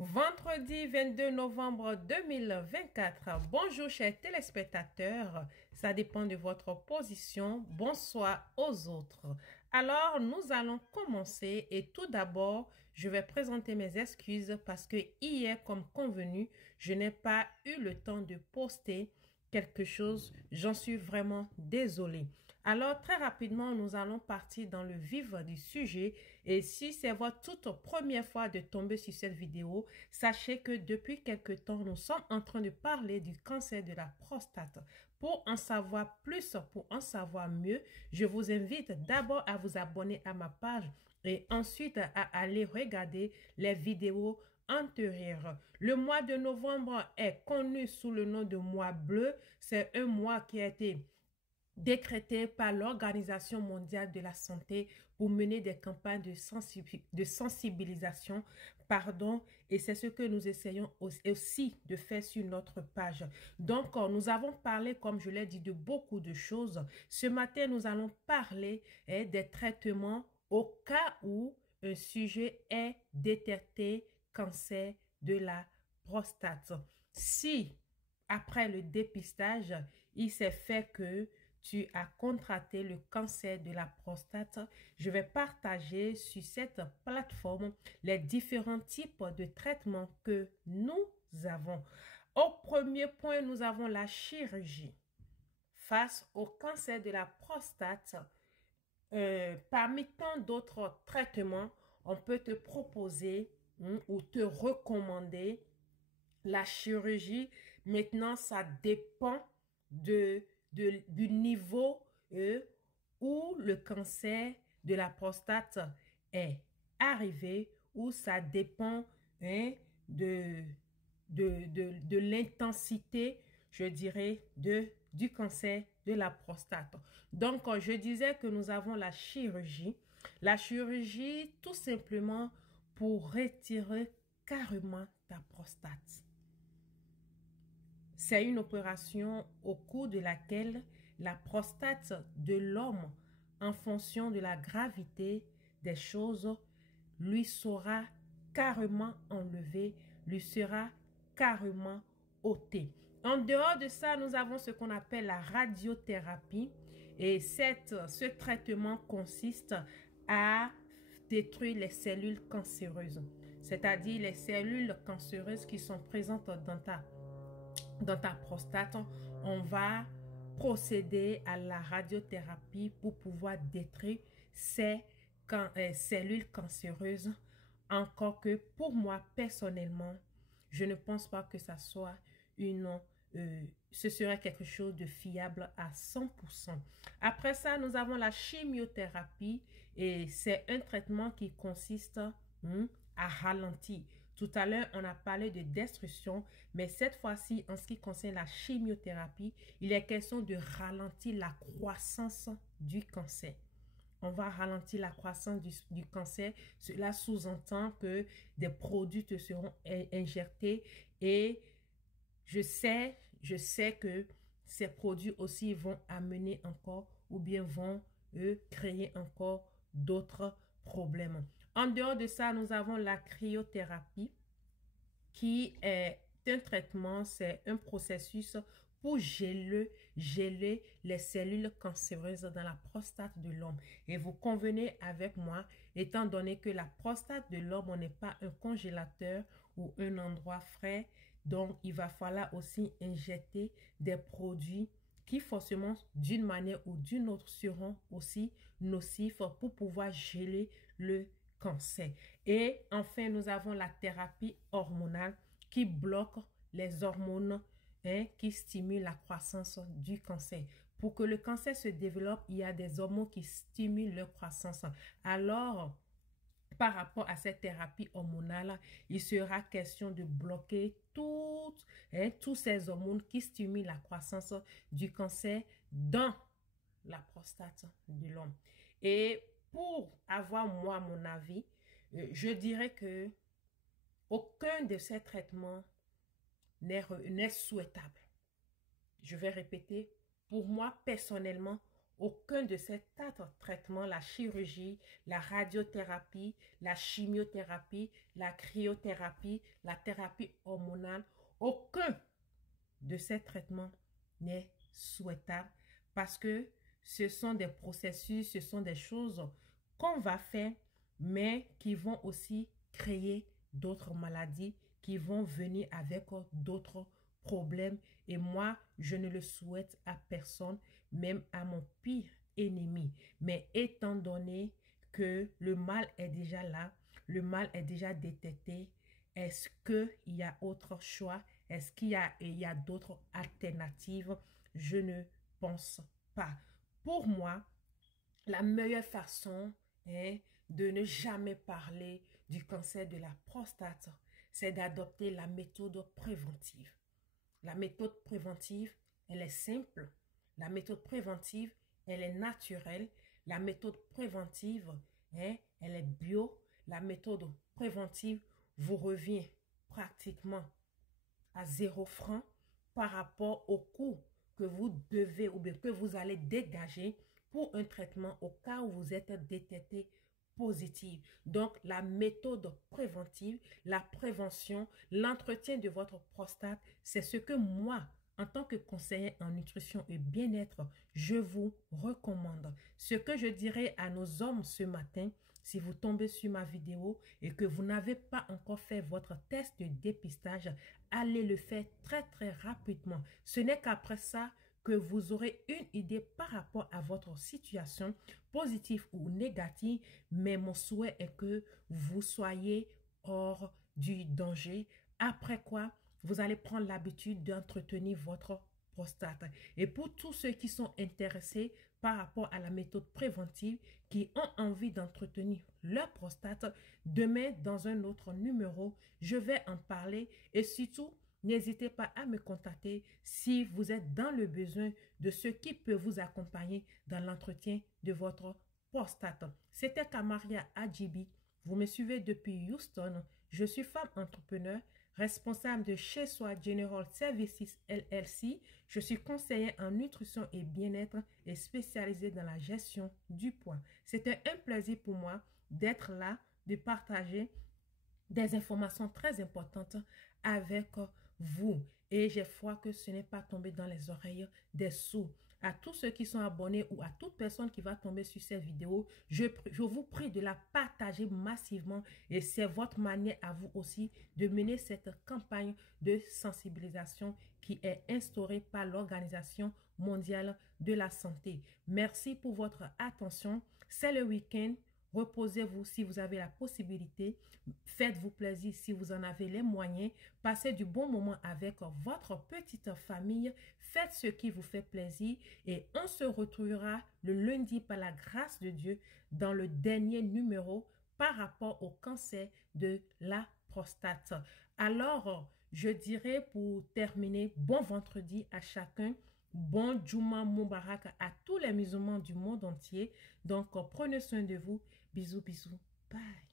Vendredi 22 novembre 2024. Bonjour chers téléspectateurs, ça dépend de votre position. Bonsoir aux autres. Alors, nous allons commencer et tout d'abord, je vais présenter mes excuses parce que hier, comme convenu, je n'ai pas eu le temps de poster quelque chose. J'en suis vraiment désolée. Alors, très rapidement, nous allons partir dans le vif du sujet. Et si c'est votre toute première fois de tomber sur cette vidéo, sachez que depuis quelque temps, nous sommes en train de parler du cancer de la prostate. Pour en savoir plus, pour en savoir mieux, je vous invite d'abord à vous abonner à ma page et ensuite à aller regarder les vidéos antérieures. Le mois de novembre est connu sous le nom de mois bleu. C'est un mois qui a été décrété par l'Organisation mondiale de la santé pour mener des campagnes de sensibilisation, et c'est ce que nous essayons aussi de faire sur notre page. Donc, nous avons parlé, comme je l'ai dit, de beaucoup de choses. Ce matin, nous allons parler des traitements au cas où un sujet est détecté cancer de la prostate. Si, après le dépistage, il s'est fait que tu as contracté le cancer de la prostate, je vais partager sur cette plateforme les différents types de traitements que nous avons. Au premier point, nous avons la chirurgie. Face au cancer de la prostate, parmi tant d'autres traitements, on peut te proposer ou te recommander la chirurgie. Maintenant, ça dépend du niveau où le cancer de la prostate est arrivé, ou ça dépend de l'intensité, je dirais, du cancer de la prostate. Donc, je disais que nous avons la chirurgie. La chirurgie, tout simplement pour retirer carrément ta prostate. C'est une opération au cours de laquelle la prostate de l'homme, en fonction de la gravité des choses, lui sera carrément enlevée, lui sera carrément ôtée. En dehors de ça, nous avons ce qu'on appelle la radiothérapie, et ce traitement consiste à détruire les cellules cancéreuses, c'est-à-dire les cellules cancéreuses qui sont présentes dans ta prostate. On va procéder à la radiothérapie pour pouvoir détruire ces cellules cancéreuses. Encore que pour moi, personnellement, je ne pense pas que ça soit ce serait quelque chose de fiable à 100%. Après ça, nous avons la chimiothérapie, et c'est un traitement qui consiste à ralentir. Tout à l'heure, on a parlé de destruction, mais cette fois-ci, en ce qui concerne la chimiothérapie, il est question de ralentir la croissance du cancer. On va ralentir la croissance du cancer. Cela sous-entend que des produits te seront injectés, et je sais que ces produits aussi vont amener encore, ou bien vont créer encore d'autres problèmes. En dehors de ça, nous avons la cryothérapie, qui est un traitement, c'est un processus pour geler les cellules cancéreuses dans la prostate de l'homme. Et vous convenez avec moi, étant donné que la prostate de l'homme n'est pas un congélateur ou un endroit frais, donc il va falloir aussi injecter des produits qui forcément d'une manière ou d'une autre seront aussi nocifs pour pouvoir geler le cancer. Et enfin, nous avons la thérapie hormonale qui bloque les hormones qui stimulent la croissance du cancer. Pour que le cancer se développe, il y a des hormones qui stimulent leur croissance. Alors, par rapport à cette thérapie hormonale, il sera question de bloquer tous ces hormones qui stimulent la croissance du cancer dans la prostate de l'homme. Et pour avoir, moi, mon avis, je dirais que aucun de ces traitements n'est souhaitable. Je vais répéter, pour moi, personnellement, aucun de ces 4 traitements, la chirurgie, la radiothérapie, la chimiothérapie, la cryothérapie, la thérapie hormonale, aucun de ces traitements n'est souhaitable parce que ce sont des processus, ce sont des choses qu'on va faire, mais qui vont aussi créer d'autres maladies, qui vont venir avec d'autres problèmes. Et moi, je ne le souhaite à personne, même à mon pire ennemi. Mais étant donné que le mal est déjà là, le mal est déjà détecté, est-ce qu'il y a autre choix? Est-ce qu'il y a d'autres alternatives? Je ne pense pas. Pour moi, la meilleure façon de ne jamais parler du cancer de la prostate, c'est d'adopter la méthode préventive. La méthode préventive, elle est simple. La méthode préventive, elle est naturelle. La méthode préventive, elle est bio. La méthode préventive vous revient pratiquement à 0 francs par rapport au coût que vous devez ou bien que vous allez dégager pour un traitement au cas où vous êtes détecté positif. Donc, la méthode préventive, la prévention, l'entretien de votre prostate, c'est ce que moi, en tant que conseiller en nutrition et bien-être, je vous recommande. Ce que je dirais à nos hommes ce matin, si vous tombez sur ma vidéo et que vous n'avez pas encore fait votre test de dépistage, allez le faire très rapidement. Ce n'est qu'après ça que vous aurez une idée par rapport à votre situation, positive ou négative, mais mon souhait est que vous soyez hors du danger. Après quoi, vous allez prendre l'habitude d'entretenir votre prostate. Et pour tous ceux qui sont intéressés par rapport à la méthode préventive, qui ont envie d'entretenir leur prostate, demain, dans un autre numéro, je vais en parler et surtout, n'hésitez pas à me contacter si vous êtes dans le besoin de ce qui peut vous accompagner dans l'entretien de votre prostate. C'était Kamaria Adjibi. Vous me suivez depuis Houston. Je suis femme entrepreneur, responsable de Chez Soi General Services LLC. Je suis conseillère en nutrition et bien-être et spécialisée dans la gestion du poids. C'était un plaisir pour moi d'être là, de partager des informations très importantes avec vous. Et j'ai foi que ce n'est pas tombé dans les oreilles des sourds. À tous ceux qui sont abonnés ou à toute personne qui va tomber sur cette vidéo, je vous prie de la partager massivement et c'est votre manière à vous aussi de mener cette campagne de sensibilisation qui est instaurée par l'Organisation mondiale de la santé. Merci pour votre attention. C'est le week-end. Reposez-vous si vous avez la possibilité. Faites-vous plaisir si vous en avez les moyens. Passez du bon moment avec votre petite famille. Faites ce qui vous fait plaisir. Et on se retrouvera le lundi par la grâce de Dieu dans le dernier numéro par rapport au cancer de la prostate. Alors, je dirais pour terminer, bon vendredi à chacun. Bon Juma Mubarak à tous les musulmans du monde entier. Donc, prenez soin de vous. Bisous, bisous. Bye.